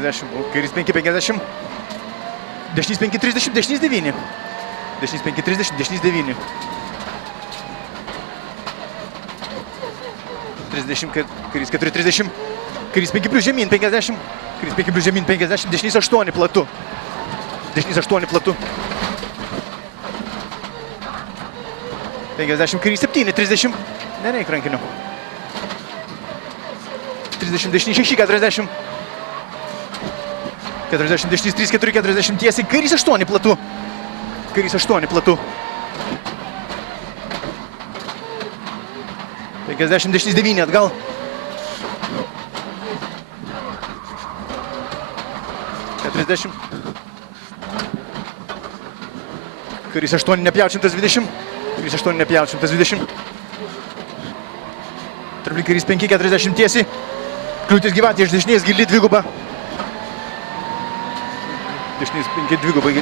40, kairys 5,50. Dešinys 5,30, dešinys 9. Dešinys 5,30, dešinys 9. 30, kairys 4,30. Kairys 5 plius žemyn 50. Kairys 5 plius žemyn 50, dešinys 8 platu. Dešinys 8 platu. 50, kairys 7, 30. Nereik rankinių. 30, dešinys 6, 40. 40, dešinys 3, 4, 40 tiesiai. Kairys 8 platu. Kairys 8 platu. 50, dešinys 9 atgal. 40. Kairys 8 nepjaut 120. Kairys 8 nepjaut 120. Tarplik kairys 5, 40 tiesiai. Kliūtis gyvatė iš dešinės gili dviguba. Dešinės 5 dvigubai.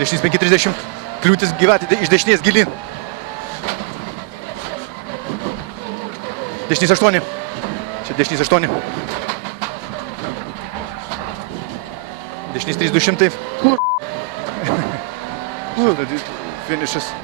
Dešinės 5,30. Kliūtis gyvatė iš dešinės gili. Dešinės 8. Čia dešinės 8. Dešinės 3,200. Kur? Finišas.